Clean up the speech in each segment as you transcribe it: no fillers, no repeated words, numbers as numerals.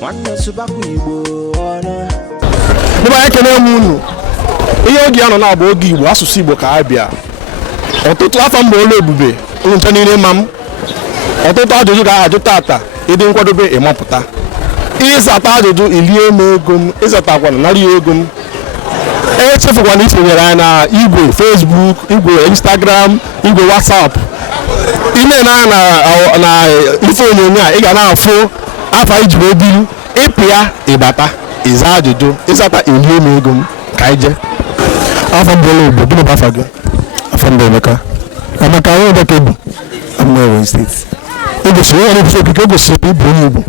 Ndị anyị kene m unu. Ihe oge ya nọ na bụ oge Igbo, asụsụ Igbo ka abịa. Ọtụtụ afọ mbụ olu ebube, unu nche niile ma m. Ọtụtụ ajụjụ ga-ajụ tata, ịdị nkwadobe ịmapụta. Ịzata ajụjụ ilie m ego m, ịzatakwana narị ego m. Echefukwana isonyere anyị na igwe Facebook, igwe Instagram, igwe WhatsApp. Ime na ife onyonyo a ị ga na-afụ afa iji wee biri ịpụ ya ịbata ịza ajụjụ ịzata ilie m ego m ka anyị jee. Afọ mbụ olu Igbo, gịnị bụ afa gị? Afọ mbụ Amaka. Amaka onye ebe ka ebu? Amaka steeti. Egosiri onye na-ebuso okike egosiri ka ịbụ onye Igbo.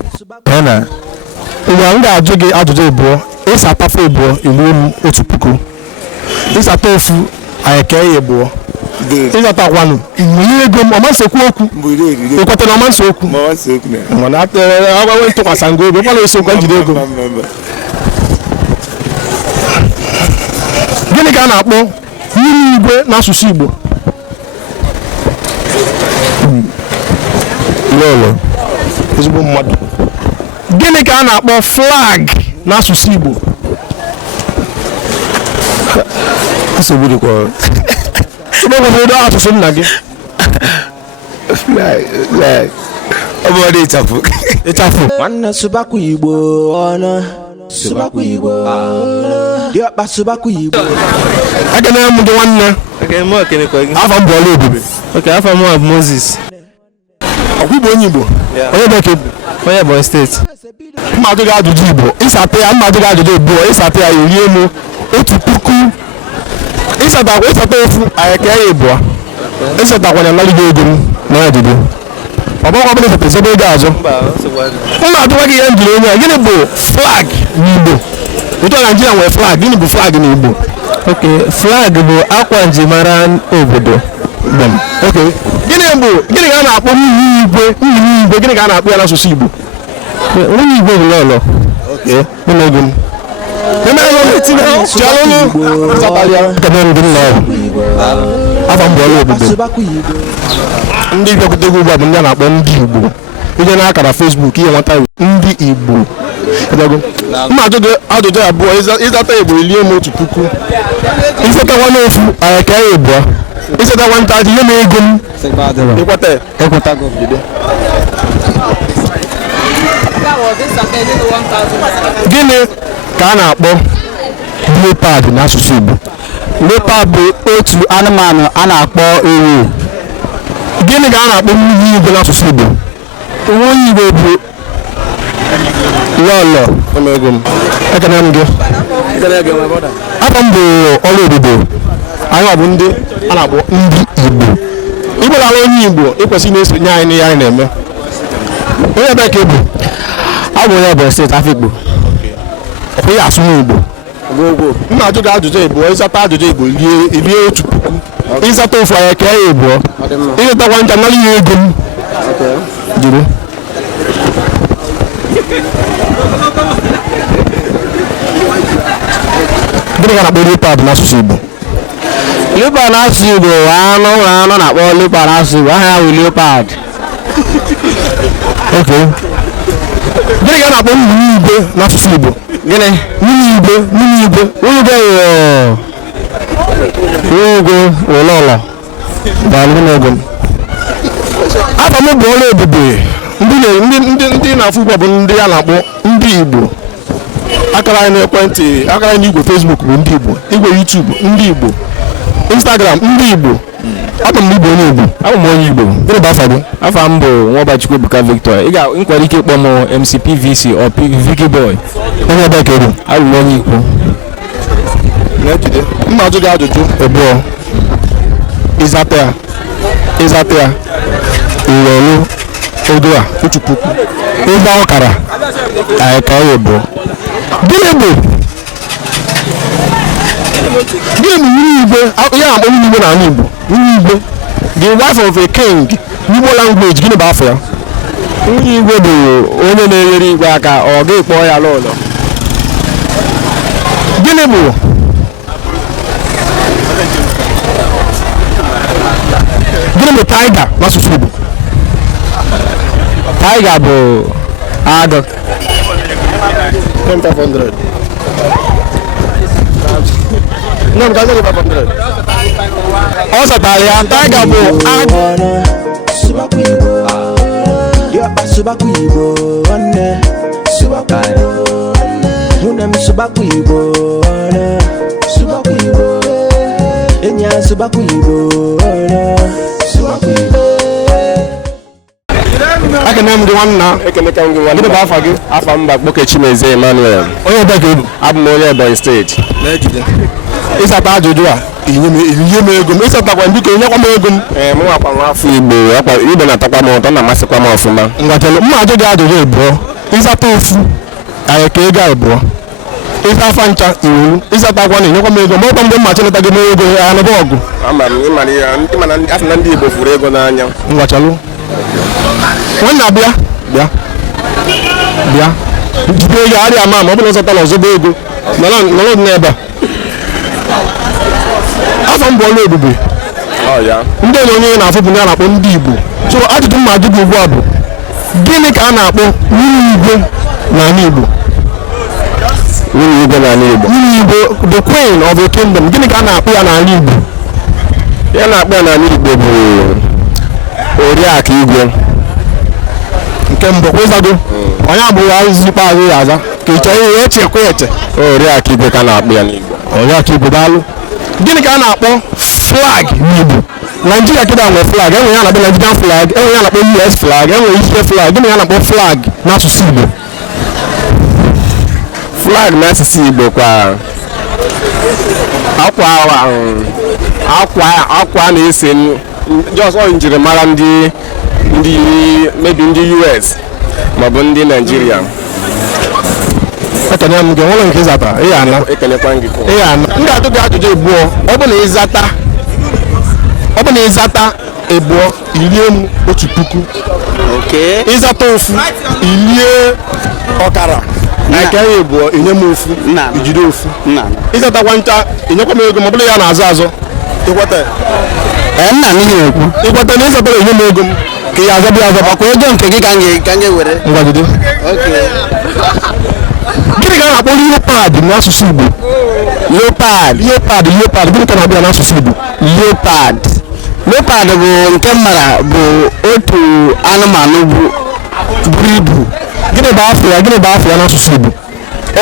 Ugbu a m ga-ajụ gị ajụjụ abụọ. Ịsata afọ abụọ ilie m 1,000. Ịsata ofu anyị kee ya abụọ. Ịzata akwanụ ilie ego m ọma nsekwu okwu. Ekweta na ọma nsekwu. Mana agbanwe ntụkwasị ngo obi ọkwa na-esokwa njide ego. Gịnị ka a na-akpọ mmiri igwe n'asụsụ Igbo? Lolo ezigbo mmadụ. Gịnị ka a na-akpọ flag n'asụsụ Igbo? Nsogbu dịkwa. Obodo asụsụ nna gị. Obodo ịchafụ. Nwanne Subakwa Igbo ọnụ. Subakwa Igbo. Diọkpa Subakwa Igbo. Ekene m gị nwanne. Afọ m bụ Ọla Ebube. Afọ m bụ Moses. Ọkwa Igbo onye Igbo. Onye bụ Ekebe. Onye Ebonyi steeti. Mmadụ ga-ajụjụ Igbo. Ịsata ya mmadụ ga-ajụjụ abụọ. Ịsata ya erie m 1,000. Ịsata ofu anyị kee ya abụọ. Ịsatakwana narị ego m na ajụjụ. Ọ bụrụ ọbụla ịsata ezebe ego azụ. Mma ajụwa gị ihe njiri onye a. Gịnị bụ flag n'Igbo? Otu Naịjirịa nwere flag. Gịnị bụ flag n'Igbo? Flag bụ akwa njirimara obodo. Gịnị ka a na-akpọ nwunye igwe? Gịnị ka a na-akpọ ya n'asụsụ Igbo? Nwunye igwe bụ lọlọ. Afọ mbụ Ọla Ebube. Ndị bịakwutegwu ugbu a bụ ndị a na-akpọ ndị Igbo. Ije n'akara Facebook ihe nweta ndị Igbo. Mma ajụjụ abụọ ịzata Igbo ilie m 1,000. Ịzatakwa n'ofu anyị kee ya abụọ. Ịzatakwa nta ihe m ego m. Ekwetago. Gịnị ka a na-akpọ leopard n'asụsụ Igbo? Leopard bụ otu anụmanụ a na-akpọ ewu. Gịnị ka a na-akpọ mmiri igwe n'asụsụ Igbo? Nwunye igwe bụ lọlọ. Ekene m gị. Afọ m bụ Ọla Ebube. Anyị bụ ndị a na-akpọ ndị Igbo. Igbo lara onye Igbo ịkwesịrị na-esonye anyị n'ihe anyị na-eme. Onye ebe ka ebu? Ọ bụ onye Ebonyi steeti Afikpo. Onye asụ Igbo. Mma ajụ gị ajụjụ Igbo. Ịzata ajụjụ Igbo ilie 1,000. Ịzata ofu anyị kee ya abụọ. Ịzatakwa ncha narị ya ego m. Jiri. Gịnị ka na-akpọ leopard n'asụsụ Igbo? Leopard n'asụsụ Igbo anụ na-akpọ leopard n'asụsụ Igbo. Aha ya bụ leopard. Gịnị ka a na-akpọ nwunye igwe n'asụsụ Igbo? Gịnị? Nwunye igwe ụlọọlọ. Afọ m bụ Ọla Ebube. Ndị na-afụ ugbu a bụ ndị a na-akpọ ndị Igbo. Akara anyị n'ekwentị, akara anyị n'igwe Facebook bụ ndị Igbo, igwe YouTube ndị Igbo, Instagram ndị Igbo. Abụ m Igbo onye Igbo. Abụ m onye Igbo. Gịnị bụ afa gị? Afa m bụ Nwabachukwu Ebuka Victor. Ị nwere ike ịkpọ m MC PVC or Vicky Boy. Onye ebe ka ebu? Abụ m onye Igbo. Mma ajụ gị ajụjụ abụọ. Ịzata ya iwelu ego a 1,000. Ịza ọkara anyị ka ya abụọ. Gịnị bụ nwunye igwe? Ihe na-akpọ nwunye igwe n'ala Igbo. Nwunye igwe, the wife of a king n'Igbo language. Gịnị bụ afọ ya? Nwunye igwe bụ onye na-enyere igwe aka. Ọ ga-ekpọ ya lọlọ. Gịnị bụ tiger n'asụsụ Igbo? Tiger bụ agụ. 500. No, because 500. Also, Talia, Tiger Bull. Subaku Igbo, Subaku Igbo, Subaku Igbo, Subaku Igbo, Subaku Igbo, Enya Subaku Igbo, Subaku Igbo. I can name the one now. I can make one. What about Fagi? Afam Bakboke Chimeze Emmanuel. Oh, you're back. I'm only by state. It's a Ajuju. It's a Tawan because you're going Afu Igbo, even at Takamont and Massacre of Fuma. Ajuju, bro. It's a tofu. I can't go, bro. It's a fancha. It's a Tawan. You're going to go more than the match and the Gamogo and a dog. I'm Ndi Igbo for Ego Nanya. Watchalo. When Nabia? Yeah. Yeah. You are a man. I'm not a Zobo. No, never. I'm born to be. Oh, yeah. Ndị onye na-afụ bụ na-akpọ ndị Igbo. So ajụjụ m ajụ ugbu a bụ gịnị ka a na-akpọ nwunye Igbo n'ala Igbo? Nwunye Igbo n'ala Igbo. Nwunye Igbo, the queen of the kingdom. Gịnị ka a na-akpọ ya n'ala Igbo? Ya na-akpọ ya n'ala Igbo bụ Oriakụ Igwe. Nke mbụ kwụzago. Onye abụghị azụ ikpeazụ ya aza. Ka ị chọọ ihe echekwa eche. Oriakụ Igwe ka na-akpọ ya n'Igbo. Oriakụ Igwe daalụ. Gịnị ka a na-akpọ flag n'Igbo? Nigeria kida nwe flag, enwe ya na-akpọ Nigerian flag, enwe ya na-akpọ US flag, enwe Israel flag, gịnị ya na-akpọ flag n'asụsụ Igbo? Flag n'asụsụ Igbo kwa akwa na-ese just all njirimara ndị maybe ndị US maọbụ ndị Nigeria. Ekene m gị nwere nke ịzata ịya ana Ekenekwa gị kwa. ịya ana ndị ajụ gị ajụjụ ebuo ọ bụ na ịzata ebuo ilie m 1,000. Okay. Ịzata ofu ilie ọkara na nke ya ebuo enye m ofu ijide ofu ịzatakwa ncha enyekwa m ego ma ọ bụrụ ya na-azụ azụ ịkweta Nna n'ihi ekwu. ịkweta na ịzatara enye m ego m ka ya azọ bịa azọ Kwa ego nke gị ka m ga-ewere. ngwagide gịnị ka a na-akpọ leopard n'asụsụ Igbo? Leopard. Gịnị ka na-abịa n'asụsụ Igbo? Leopard bụ nke mara bụ otu anụmanụ buru ibu. Gịnị bụ afọ ya n'asụsụ Igbo?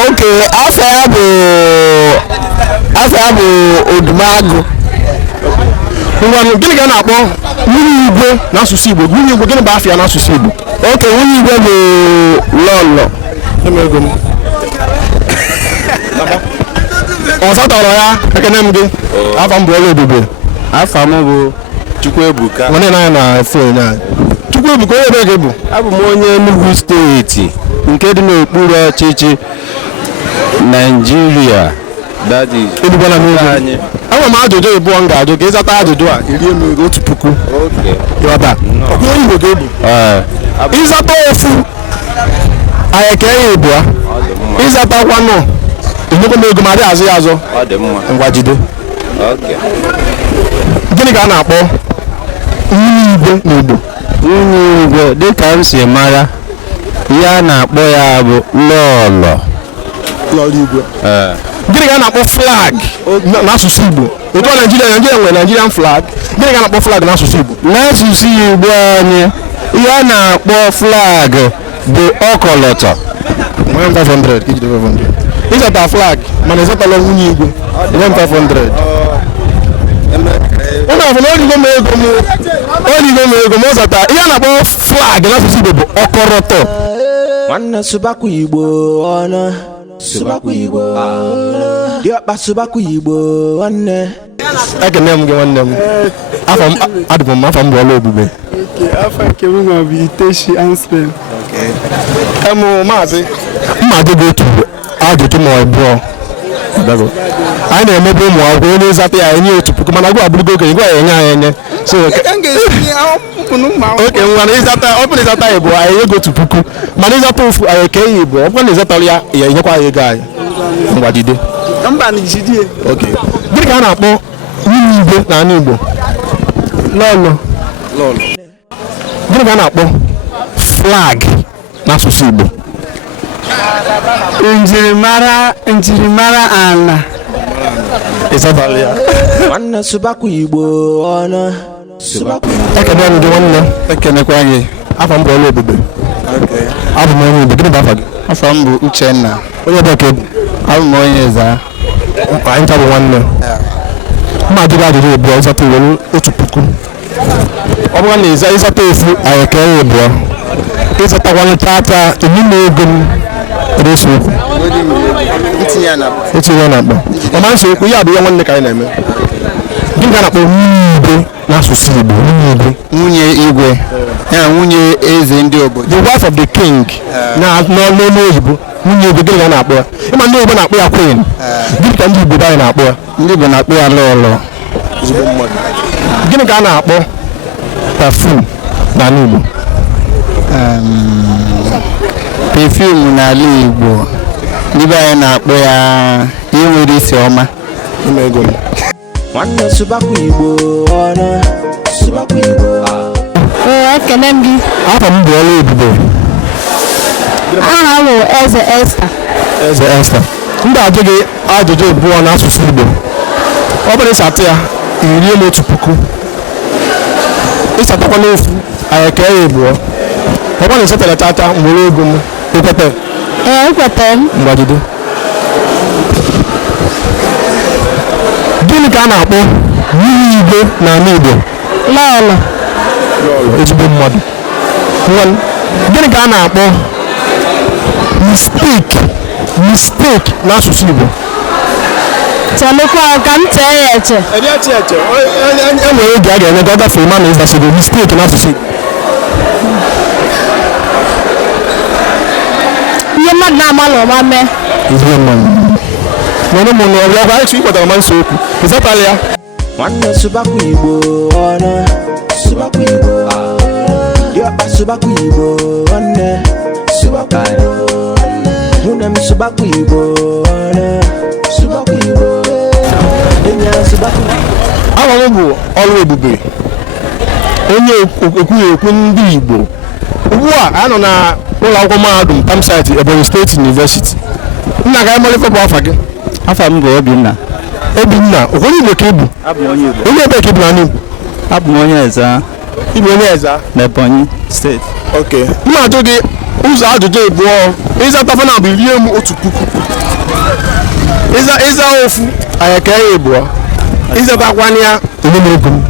Oke, afọ ya bụ odumagụ. Gịnị ka a na-akpọ nwunye Igbo n'asụsụ Igbo? Nwunye Igbo gịnị bụ afọ ya n'asụsụ Igbo? Oke, nwunye Igbo bụ lọlọ. Ego m ọzọ tọrọ ya ekene m gị afọ m bụ ọrụ ebube. Afọ m bụ Chukwuebuka. Nwanne na anyị na-fon anyị. Chukwuebuka onye ebe gị bụ? Abụ m onye Enugu steeti nke dị n'okpuru ọchịchị Nigeria. Edugwana n'oge anyị. Enwere m ajụjụ ịbụọ m ga-ajụ ka ịzata ajụjụ a irie m ego 1,000. Ịghọta? Ọkụ onye Igbo ga-ebu. Ịzata ofu anyị eke ya ịbụọ. Ịzatakwa nọ enyekwa m ego ma adịghị azụ ya azụ. Ngwa jide. Gịnị ka a na-akpọ nwunye Igbo n'Igbo? Nwunye Igbo dịka m si mara ihe a na-akpọ ya bụ lọlọ. Igbo. Gịnị ka a na-akpọ flag n'asụsụ Igbo? Otu a Nigeria nwere Nigerian flag. Gịnị ka a na-akpọ flag n'asụsụ Igbo? N'asụsụ Igbo anyị ihe a na-akpọ flag bụ ọkọlọtọ. 500 ka ijide 500. Ịzata flag mana ịzatala nwunye Igbo. 500. Ọ na-afụ na oligo m ego m ụzata ihe a na-akpọ flag n'asụsụ Igbo bụ ọkọlọtọ. Nwanne Subaku Igbo ọna Subaku Igbo Diọkpa Subaku Igbo nwanne. Ekene m gị nwanne m. Afọ m afọ m bụ ọrụ ebube. Afọ nke m bụ Iteshi Anspen. Maazị mmadụ bụ otu ajụjụ ma ọ bụọ. Anyị na-emebe ụmụ akwụkwọ onye ịzata ya enye 1,000 mana gwa abụrụgo okenye gwa ya enye anyị enye. So oke nwa na ịzata ọ bụrụ ịzata ya bụ anyị ego 1,000 mana ịzata ofu anyị eke ya bụ ọ bụrụ na ịzatara ya ya enyekwa anyị ego anyị. Ngwa jide. Okay. Gịnị ka a na-akpọ nwunye Igbo n'ala Igbo? Lọlọ. Gịnị ka a na-akpọ flag n'asụsụ Igbo? njirimara ana. Ịzatala ya. Nwanne Subakwa Igbo ọnụ. Subakwa Igbo. Ekene m gị nwanne. Ekenekwa gị. Afọ m bụ Ọlụ Ebube. Abụ m onye Igbo. Gịnị bụ afa gị? Afọ m bụ Uchenna. Onye ebe ka ị bụ? Abụ m onye Eza. Anyị ncha bụ nwanne. Mma ajụghị ajụjụ abụọ ịzata iwere 1,000. Ọ bụrụ na ịzata ofu anyị kee ya abụọ. Ịzatakwana tata enyime ego m ereso okwu. Itinye ya na akpa. Ọma nso okwu ya bụ ihe nwanne ka anyị na-eme. Gịnị ka a na-akpọ nwunye igwe n'asụsụ Igbo? nwunye igwe. Ya nwunye eze ndị obodo. The wife of the king. N'olu oyibo nwunye igwe gịnị ka a na-akpọ ya? Ịma ndị Igbo na-akpọ ya queen. Gịnị ka ndị Igbo anyị na-akpọ ya? Ndị Igbo na-akpọ ya lọlọ. Gịnị ka a na-akpọ perfume n'ala Igbo? Perfume n'ala Igbo. Ndị be anyị na-akpọ ya ihe nwere isi ọma. Ime ego m. Nwanne Subakwa Igbo ọnụ. Subakwa Igbo. Ekene m gị. Afọ m bụ Ọlụ Ebube. Aha m bụ Eze Esther. Eze Esther. Ndị ajụ gị ajụjụ abụọ n'asụsụ Igbo. Ọ bụrụ ịsatụ ya iri m 1,000. Ịsatakwa n'ofu anyị kee ya abụọ. Ọ bụrụ na ịsatara tata nwere ego m. Ekwete. Ekwetara m. Mgbajide. Gịnị ka a na-akpọ nwunye igwe n'ala Igbo? Lọlọ. Ezigbo mmadụ. Gịnị ka a na-akpọ mistake n'asụsụ Igbo? Chelekwa ka m tee ya eche. E nwere oge a ga-enye ka ọ gafee ma na ịzasịrị mistake n'asụsụ Igbo. Ihe mmadụ na-amalụ ọma mee. Ezigbo mmadụ. Nwere m na ọrụ ọgwụ anyị tụ ịkwetara ma nso okwu. Ịzatala ya. Nwanne Subakwa Igbo ọnụ. Subakwa Igbo. Diọkpa Subakwa Igbo nwanne. Subakwa Igbo. Nwunye m Subakwa Igbo ọnụ. Subakwa Igbo. Enyi ya Subakwa. Aha m bụ Ọlụ Ebube. Onye ekwughị ndị Igbo. Ugbu a anyị nọ na ụlọ akwụkwọ mahadum Tamsite Ebonyi State University. Nna ga emalife bụ afa gị? Afọ m bụ Obinna. Obinna, onye Igbo ka ị bụ? Abụ m onye Igbo. Onye ebe ka ị bụ n'ala Igbo? Abụ m onye Eza. Ị bụ onye Eza? N'Ebonyi steeti. Okay. Mma ajụ gị ụzọ ajụjụ abụọ. Ịzatafa na bụ iri m 1,000. Ịza ofu anyị kee ya abụọ. Ịzatakwana ya enyeme ego m.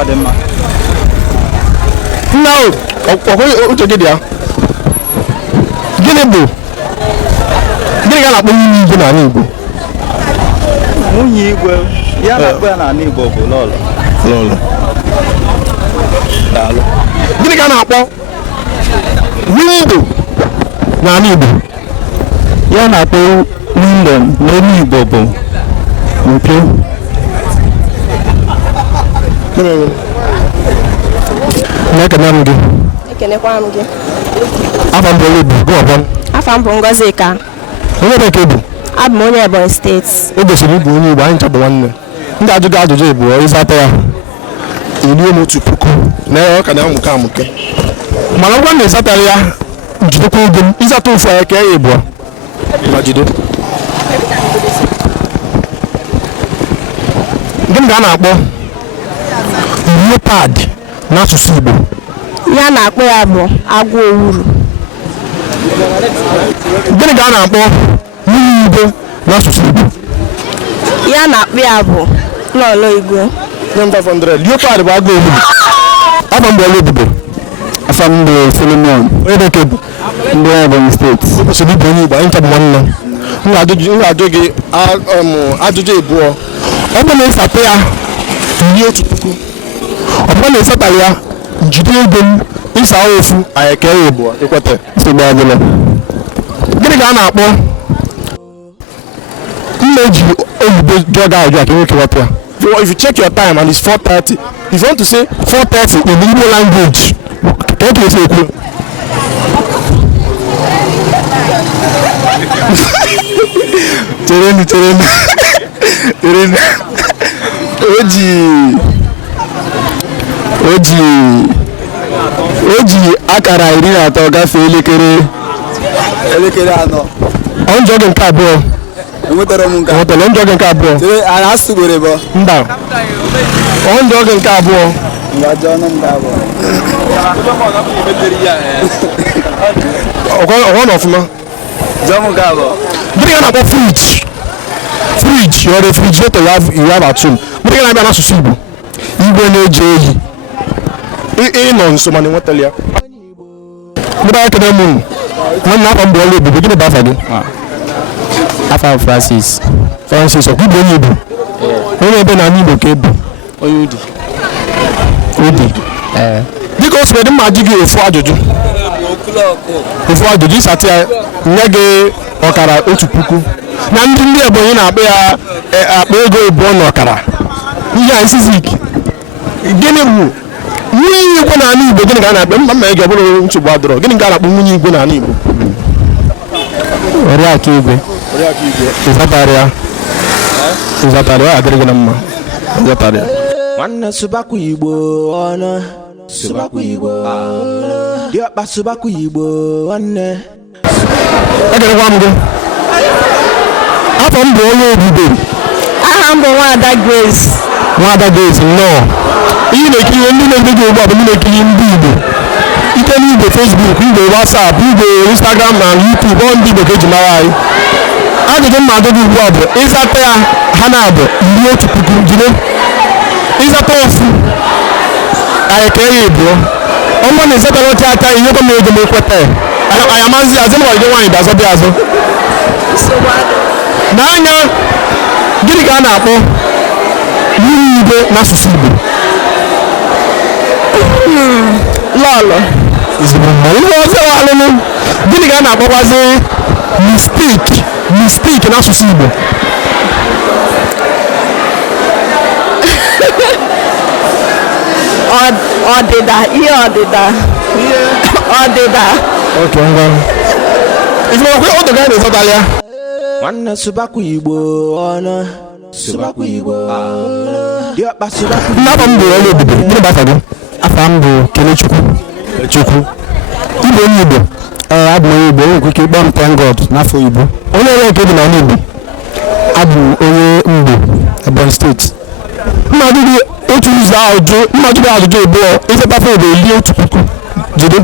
Ọ dị mma. Nna o, uche gị dị ya. Gịnị ka a na-akpọ nwunye igwe n'ala Igbo? Nwunye igwe. Ya na-akpọ ya n'ala Igbo bụ lọlọ. Gịnị ka a na-akpọ windo n'ala Igbo? Ya na-akpọ windo n'elu Igbo bụ mpio. Na-ekene m gị. Ekenekwa m gị. Afọ m bụ Ọlụ Ebube. Afọ m bụ Ngọzika. Onye ebe ka ị bụ? Abụ m onye Ebonyi steeti. O gosiri ịbụ onye Igbo, anyị ncha bụ nwanne. Ndị ajụ gị ajụjụ abụọ ịzata ya iri m 1,000. Na ọ ka na-amụke amụke. Mana ngwa na ịzatara ya jidekwa ego m. Ịzata ofu anyị kee ya abụọ. Ma jide. Gịnị ka a na-akpọ leopard n'asụsụ Igbo? Ya na-akpọ ya bụ agwọ owuru. Gịnị ka a na-akpọ nwunye igwe n'asụsụ Igbo? Ya na-akpọ ya bụ lọlọ igwe. 500. Leopard bụ agụ owuru. Afọ m bụ Ọlụ Ebube. Afọ m bụ Solomon. Onye bekee bụ? Ndị Ebonyi steeti. O kwesịrị ịbụ onye Igbo, anyị ncha bụ nwanne. M ga-ajụ gị ajụjụ abụọ. Ọ bụrụ na ịsata ya iri 1,000. Ọ bụrụ na ịsatara ya jide ego m. Ịsa ofu anyị kee ya abụọ. Ikwete. Nsogbu adịla. Gịnị ka a na-akpọ mmeji oyibo jụọ gị ajụ a ka nwoke wepụ ya? If you check your time and it's 4:30, if you want to say 4:30 in Igbo language, can you say ekwu? Terenu. O ji akara 13 gafee elekere 4. Onye oge nke abụọ. Enwetara m nke. Enwetara onye oge nke abụọ. Ana asụgbere bụ. Mba. Onye oge nke abụọ. Ngajọ ọnụ nke abụọ. Ọgọ na ọfụma. Jọm nke abụọ. Gịnị ka na-akpọ fridge? Fridge, your refrigerator you have at home. Gịnị ka na-abịa n'asụsụ Igbo? Igwe na-eji oyi. Ị nọ nso mana enwetala ya. Ndị ekene m nwanne afọ mbụ ọlụ ebube, gịnị bụ afa gị? Afa Francis. Francis, ọkwa Igbo onye Igbo? Onye ebe na anyị Igbo ka ebu? Onye Udi. Udi. Dịka o siri dị mma ajụ gị ofu ajụjụ. Ofu ajụjụ ịsatị ya nye gị ọkara 1,000. Na ndị Ebonyi na-akpọ ya akpa ego abụọ na ọkara. Ihe a isizik. Gịnị bụ nwunye Igbo n'ala Igbo? Gịnị ka a na-akpọ mma ege bụrụ nsogbu adọrọ? Gịnị ka a na-akpọ nwunye Igbo n'ala Igbo? Oriakụ Igwe. Oriakụ Igwe. Ịzatara ya adịrị gị na mma. Ịzatara ya. Nwanne subakwa Igbo ọnụ. Subakwa Igbo. Diọkpa subakwa Igbo nwanne. Egerekwa m gị. Afọ m bụ onye ebube. Aha m bụ Nwada Grace. Nwada Grace nnọọ. Ihe na-ekiri ndị na-eme gị ugbu a bụ ndị na-ekiri ndị Igbo. Ite n'Igbo Facebook, Igbo WhatsApp, Igbo Instagram na YouTube, ọ ndị Igbo ka eji mara anyị. Ajụjụ mma adịghị ugbu a bụ ịzata ya ha na-abụ 1,000 jide. Ịzata ofu anyị ka ya ebuo. Ọnwa na-ezatara oche aka ihe kwa m ego m ekweta ya. Anyị amazi azụ ma ọdịde nwaanyị bịazọ bịa azụ. N'anya gịnị ka a na-akpọ nwunye Igbo n'asụsụ Igbo? Lọlọ. Ihe ọzọ alụlụ. Gịnị ka a na-akpọkwazi mistake n'asụsụ Igbo? Ọdịda, ihe ọdịda. Ọdịda. Okay, ngwa. Ifeokwe otu ga na-ezọtala ya. Nwanne subakwa Igbo ọnụ. Subakwa Igbo. Diọkpa subakwa Igbo. N'afọ m bụ ọlụ ebube. Gịnị bụ afa gị? Afa m bụ Kenechukwu. Chukwu. Igbo onye Igbo. Abụ m onye Igbo. Enwekwa ike ịkpọ m Thank God n'afọ Igbo. Onye ere nke dị n'ala Igbo. Abụ m onye Mgbo, Ebonyi steeti. Mmadụ dị otu ụzọ ajụjụ abụọ ịzatafe ebe 1,000 jide.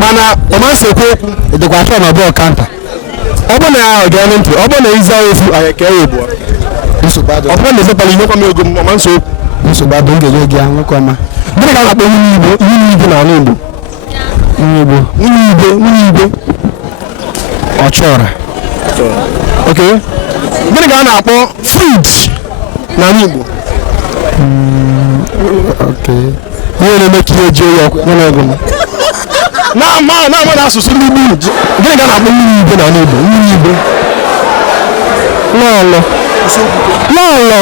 Mana ọmansekwu okwu Edekwa achọ na ọbụọ kanta. ọ bụ na ya ga ntị, ọ bụ na ịza ofu anyị ka ya ebuo. Ọ bụ na ịzatala ihe kwa m ego m ọmanse okwu. Nsogbu adị m ga-enye gị nwoke ọma. Gịnị ka a na-akpọ nwunye Igbo n'ala Igbo? Nwunye Igbo. Ọchọra. Okay. Gịnị ka a na-akpọ fridge n'ala Igbo? Okay. Ihe na-eme ka ihe jee ya ọkụ ego m. Na-ama n'asụsụ ndị Igbo. Gịnị ka a na-akpọ nwunye Igbo n'ala Igbo? Nwunye Igbo. Lọlọ.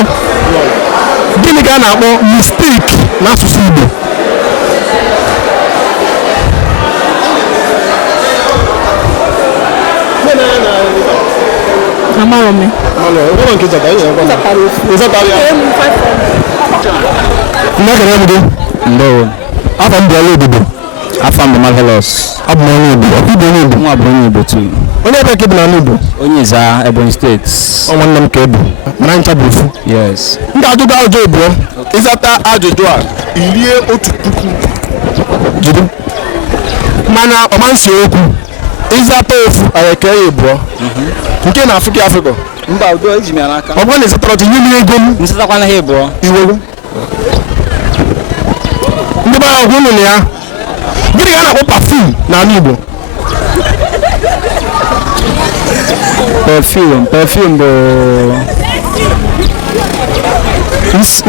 Gịnị ka a na-akpọ mistake n'asụsụ Igbo? Amara m. Ndewo. Afọ m bụ ọlụ ebube. Afa m bụ Marvelous. Abụ m onye Igbo. Igbo onye Igbo. Nwa bụ onye Igbo too. Onye ebe ka ị bụ n'ala Igbo? Onye Ịza, Ebonyi steeti. Ọ nwanne m ka ebu. Mana ncha bụ ofu. Yes. Ndị ajụjụ ajụjụ abụọ. Ịzata ajụjụ a 1,000 jide. Mana ọmansi okwu ịzata ofu anyị ka ya ebuo. Nke na Afrịka Afrịka. Mba, udo eji m ya n'aka. Ọ bụrụ na ịzatara otu ihe m ego m Nsịtakwana ha ịbụọ. iwego. Ndị be ahụ ụnụ na ya. Gịnị ka a na-akpọ perfume n'ala Igbo? Perfume bụ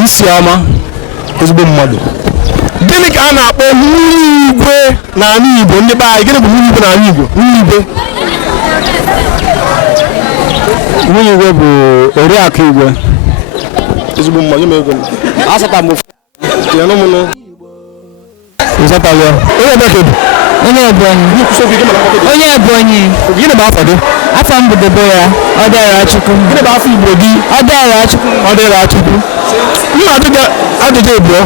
isi ọma. Ezigbo mmadụ. Gịnị ka a na-akpọ nwunye Igwe n'ala Igbo? Ndị be anyị, gịnị bụ nwunye Igwe n'ala Igbo? Nwunye Igwe bụ Oriakụ Igwe. Ezigbo mmadụ ego m. Asata m Ịzatala ya. Onye ebe ka ebu? Onye Ebonyi. Onye Ebonyi. Gịnị bụ afọ gị? Afọ m bụ Deborah. Ọ dịara Chukwu. Gịnị bụ afọ Igbo gị? Ọ dịara Chukwu. Ọ dịra Chukwu. Mma ajụjụ abụọ.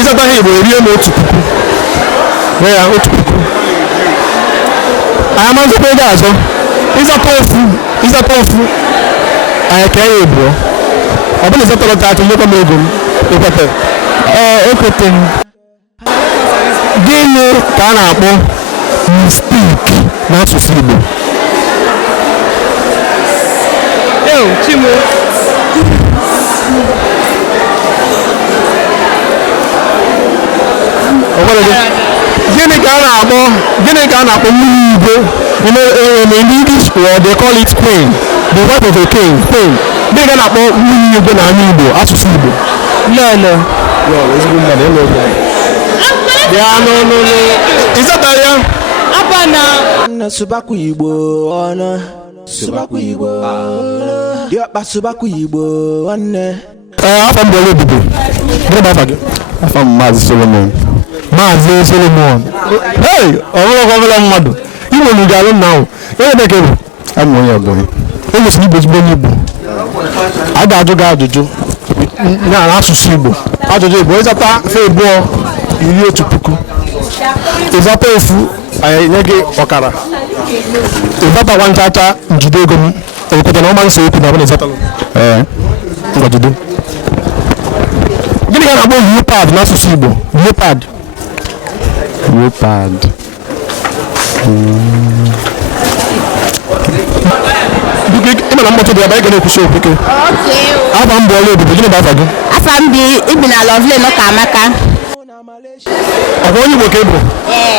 Ịzata ha Igbo erie m 1,000. Nye ya 1,000. Anyị amazịkwa ego azọ. ịzata ofu anyị ka ya ebuo ọ bụla ịzatara chacha nyekwa m ego m ekwete ekwete m. gịnị ka a na-akpọ mistake n'asụsụ Igbo? Chimo. Gịnị ka a na-akpọ nwunye Igbo? In English they call it queen, the wife of a king, queen. Gịnị ka a na-akpọ nwunye Igbo na anyị Igbo, asụsụ Igbo? Lolo. Ezigbo mmadụ eme oge. Bịa n'ọnụ ịzata ya. Abana. Subakwa Igbo ọnụ. Subakwa Igbo. Diọkpa Subakwa Igbo nwanne. Afọ m bụ Olu Ebube. Gịnị bụ afa gị? Afọ m Maazị Solomon. Maazị Solomon. Hey, ọbụla mmadụ. Igbo na alụ nna ahụ. Onye bekee bụ? Abụ m onye Ebonyi. O mesịrị Igbo ezigbo onye Igbo. A ga-ajụ gị ajụjụ n'asụsụ Igbo. Ajụjụ Igbo ịzata fe abụọ 11,000. Ịzata ofu anyị nye gị ọkara. Ịzatakwa nchacha njide ego m. Ekweta na ọma nsọ okwu na abụ na ịzatalụ. Ngwajide. Gịnị ka a na-akpọ leopard n'asụsụ Igbo? Leopard. Ịma na mkpọtụ dị ebe anyị ga na-ekwusi okwu ike. Afa m bụ Olu Ebube. Gịnị bụ afa gị? Afa m ibi na Lovely ka amaka. Ọ bụ onye Igbo ka ị bụ?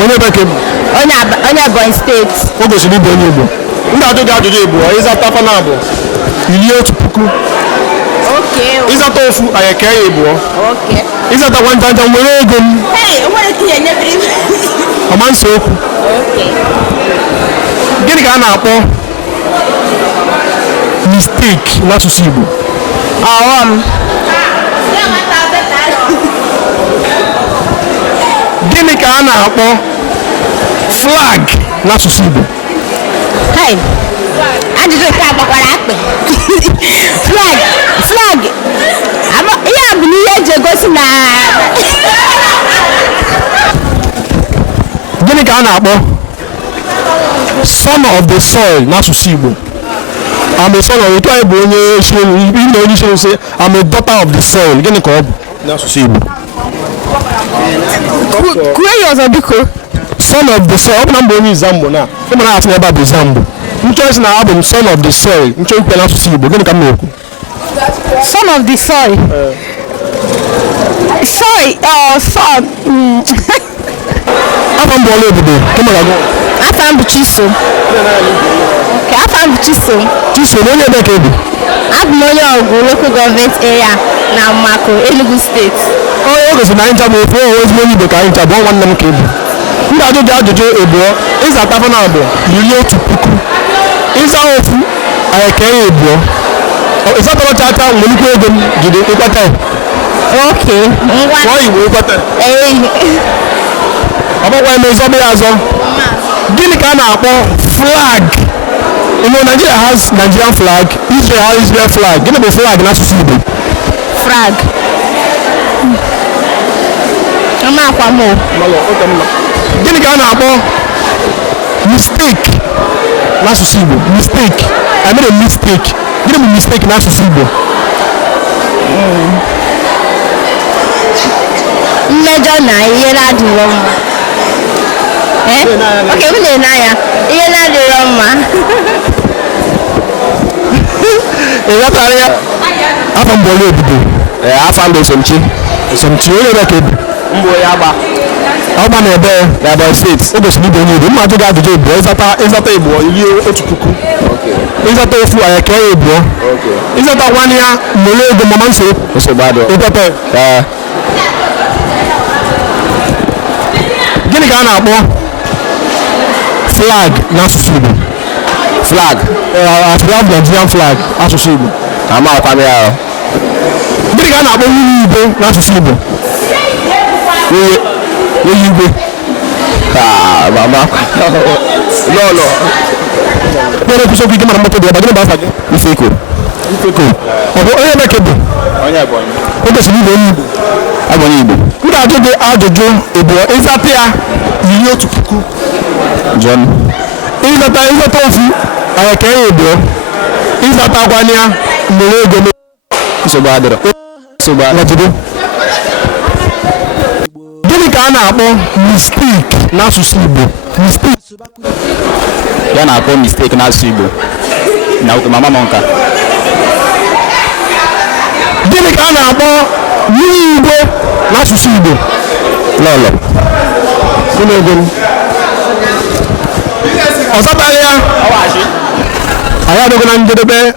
Onye ebe ka ị bụ? Onye Ebonyi steeti. O gosiri ịbụ onye Igbo. Ndị ajụ gị ajụjụ Igbo ịzata afa na abụ 11,000. Ịzata ofu anyị kee ya abụọ. Ịzatakwa nchacha nwere ego m. Ọma nsọ okwu. Gịnị ka a na-akpọ mistake n'asụsụ Igbo? Gịnị ka a na-akpọ flag n'asụsụ Igbo? Ajụjụ nke agbakwara akpị. Flag ihe a bụ n'ihe eji egosi na Gịnị ka a na-akpọ son of the soil n'asụsụ Igbo? I'm a son of the soil. Bụ onye isi nsị I'm a daughter of the soil. Gịnị ka ọ bụ n'asụsụ Igbo? kwuo ya ọzọ biko. Son of the soil. Ọ bụ na mbụ onye Izambo na ịma na asị na ebe a bụ Izambo. Nchọrọ na abụ m son of the soil. Nchọrọ ikpe n'asụsụ Igbo. Gịnị ka m na-ekwu? Son of the soil. Soil. Afa m bụ Olu Ebube. Afa m bụ Chisom. Afa m bụ Chisom. Chisom onye ebe ka ị bụ? Abụ m onye Ọgụ local government area na Maka, Enugu steeti. O gosiri na anyị ncha bụ ofu ezigbo onye Igbo ka anyị ncha bụ nwanne m ka ị bụ. Ndị ajụjụ ajụjụ abụọ ịzata afa na abụ 11,000. Ịza ofu anyị kee ya abụọ. Ịzatara chacha nwere ego m jide ịkwata. Nwa Igbo ịkwata. Ọ bụkwa eme ịzọba ya azọ. Gịnị ka a na-akpọ flag? Nigeria has Nigerian flag, Israel has Israel flag. Gịnị bụ flag n'asụsụ Igbo? Flag. Gịnị ka a na-akpọ mistake n'asụsụ Igbo? Mistake. I made a mistake. Gịnị bụ mistake n'asụsụ Igbo? Mmejọ na ihe na-adịrọ mma. M na-ene anya ihe na-adịrọ mma. Ịghọtara ya? Afọ m bụ Olu Ebube. Afọ m bụ Somchi. Onye ebe ka ị bụ? Mbụ onye Agba na ebe Ebonyi steeti. o gosiri ịbụ onye Igbo. Mma ajụ gị ajụjụ Igbo. Ịzata Igbo 11,000. Ịzata ofu anyị kee ya abụọ. Ịzata nwanne ya nwere ego mama nsọ ekwete. Gịnị ka a na-akpọ flag n'asụsụ Igbo? Flag. Nigerian flag asụsụ Igbo. Amakwa m ya. Gịnị ka a na-akpọ nwunye Igbo n'asụsụ Igbo? Nwunye Igbo. Lolo. Nwere ekwusi okwu ike mara mmadụ dị ebe. Gịnị bụ afa gị? Ifeko. Ọ bụ onye ebe ka ị bụ? Onye Ebonyi. O gosiri ịbụ onye Igbo. Abonyi Igbo. M ga-ajụ gị ajụjụ abụọ. Ịzata ya 11,000. John. Ịzata ofu anyị ka enyi bụ ịzatakwana ya mere ego nsogbu adịrọ gịnị ka a na-akpọ mistake n'asụsụ Igbo? ya na-akpọ mistake n'asụsụ Igbo na mama m nka. Gịnị ka a na-akpọ nwunye Igbo n'asụsụ Igbo? lọlọ ọ zataghị ya. anyị adịghị na njedebe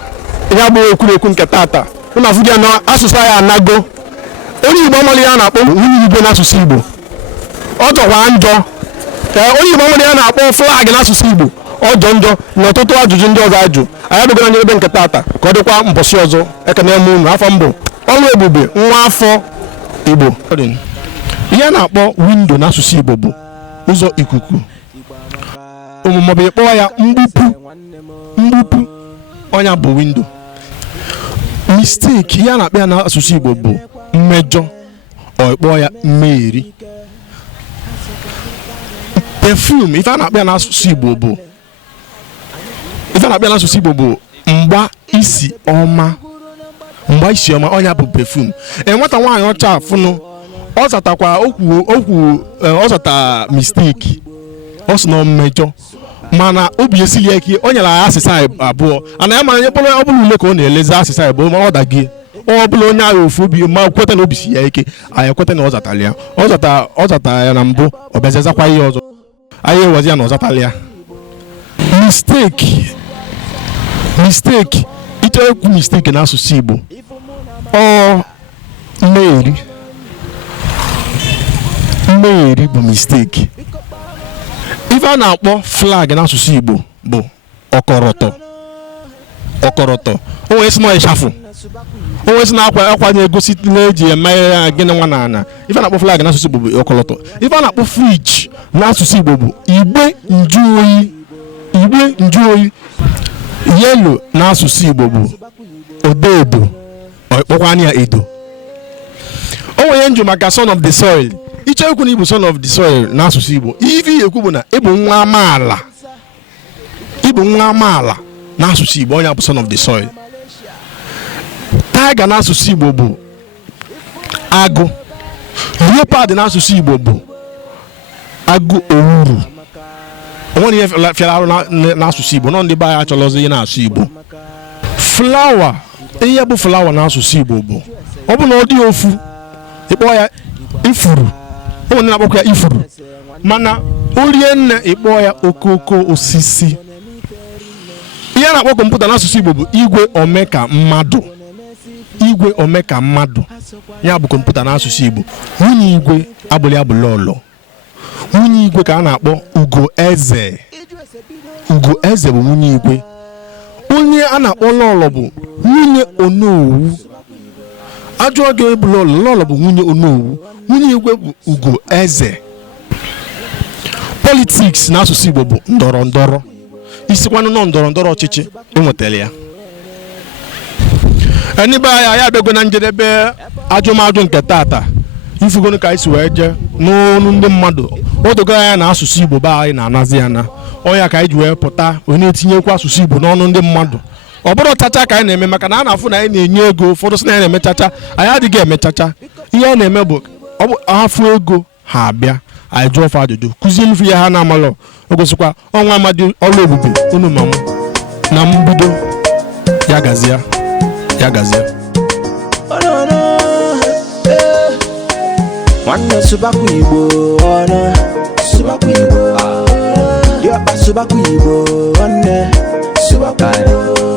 ya bụ ekwurekwu nke tata. Ụnụ afụ ya na asụsụ anyị anago. Onye Igbo amali ya na-akpọ nwunye Igbo n'asụsụ Igbo, ọ jọkwa njọ. Onye Igbo amali ya na-akpọ flag n'asụsụ Igbo, ọ jọ njọ na ọtụtụ ajụjụ ndị ọzọ ajụ. Anyị adịghị na njedebe nke tata ka ọ dịkwa mbọsị ọzọ. Ekene m unu, afọ mbụ ọrụ ebube nwa afọ Igbo. Ihe a na-akpọ windo n'asụsụ Igbo bụ ụzọ ikuku, maọbụ ịkpọọ ya mgbupụ ọnya bụ windo. Mistake ihe a na-akpọ ya n'asụsụ Igbo bụ mmejọ, ọ ịkpọọ ya mmegheri. Perfume ife a na-akpọ ya n'asụsụ Igbo bụ mgba isi ọma, ọnya bụ perfume. Nwata nwaanyị ọcha afụnụ ọ zatakwa ọ zata mistake, ọ sị na mmejọ, mana obi esili ya ike. O nyere ya asịsa abụọ, ana ya mara nye ọ bụla ule ka ọ na-elezi asịsa abụọ, ma ọ dagie ọ bụla onye agha ofu obi ma kweta na obi si ya ike, anyị ekweta na ọ zatara ya. Ọ zatara ya na mbụ, ọ bịazazakwa ihe ọzọ, anyị ewezi ya na ọ zatara ya. Mistake ịchọrọ ekwu mistake n'asụsụ Igbo ọ mmegheri bụ mistake. Ife a na-akpọ flag n'asụsụ Igbo bụ ọkọrọtọ. O nwere isi na ịchafụ, o nwere isi na akwa na-egosi na-eji eme ya gịnị nwa na ana. Ife a na-akpọ flag n'asụsụ Igbo bụ ọkọrọtọ. Ife a na-akpọ fridge n'asụsụ Igbo bụ igbe njuoyi. Yelo n'asụsụ Igbo bụ odeedo, ọ kpọkwa ya edo. O nwere njụ maka son of the soil. Ịchọ ekwu na ịbụ son of the soil n'asụsụ Igbo, ife ihe ekwu bụ na ịbụ nwa amaala n'asụsụ Igbo, onye bụ son of the soil. Tiger n'asụsụ Igbo bụ agụ. Leopard n'asụsụ Igbo bụ agụ owuru. Onwere ihe fịara arụ n'asụsụ Igbo, nọ ndị be anyị achọrọzi ihe n'asụ Igbo. Flawa, ihe bụ flawa n'asụsụ Igbo bụ ọ bụ na ọ dị ofu ịkpọ ya ifuru. O nwere na-akpọkwa ya ifuru, mana orie nne ịkpọ ya okoko osisi. Ihe a na-akpọ kọmputa n'asụsụ Igbo bụ igwe omeka mmadụ. Ya bụ kọmputa n'asụsụ Igbo. Nwunye igwe abụlị ọlọ. Nwunye igwe ka a na-akpọ ugo eze bụ nwunye igwe. Onye a na-akpọ lọlọ bụ nwunye onowu. Ajụọ gị ebu lọlọ bụ nwunye onowu. Nwunye igwe bụ ugo eze. Politiks n'asụsụ Igbo bụ ndọrọndọrọ. Isikwanụ nọ ndọrọndọrọ ọchịchị enwetara ya. Enibe anyị abịago na njedebe ajụmajụ nke tata. Ifugonu ka anyị si wee jee n'ọnụ ndị mmadụ. O dogara ya na asụsụ Igbo be anyị na-anazi ya na ọnya ka anyị ji wee pụta wee na-etinyekwa asụsụ Igbo n'ọnụ ndị mmadụ. Ọ bụrụ chacha ka anyị na-eme, maka na a na-afụ na anyị na-enye ego. Ụfọdụ sị na anyị na-eme chacha, anyị adịghị eme chacha. Ihe a na-eme bụ ọ bụ afụ ego ha abịa, anyị jụọ ọfa ajụjụ, kụzie ife ya ha na-amalụ. O gosikwa ọnwa amadi ọrụ ebube unu ma m na mbido ya gazie. Nwanne Subaku Igbo ọnụ Subaku Igbo Diọkpa Subaku Igbo nwanne Subaku Igbo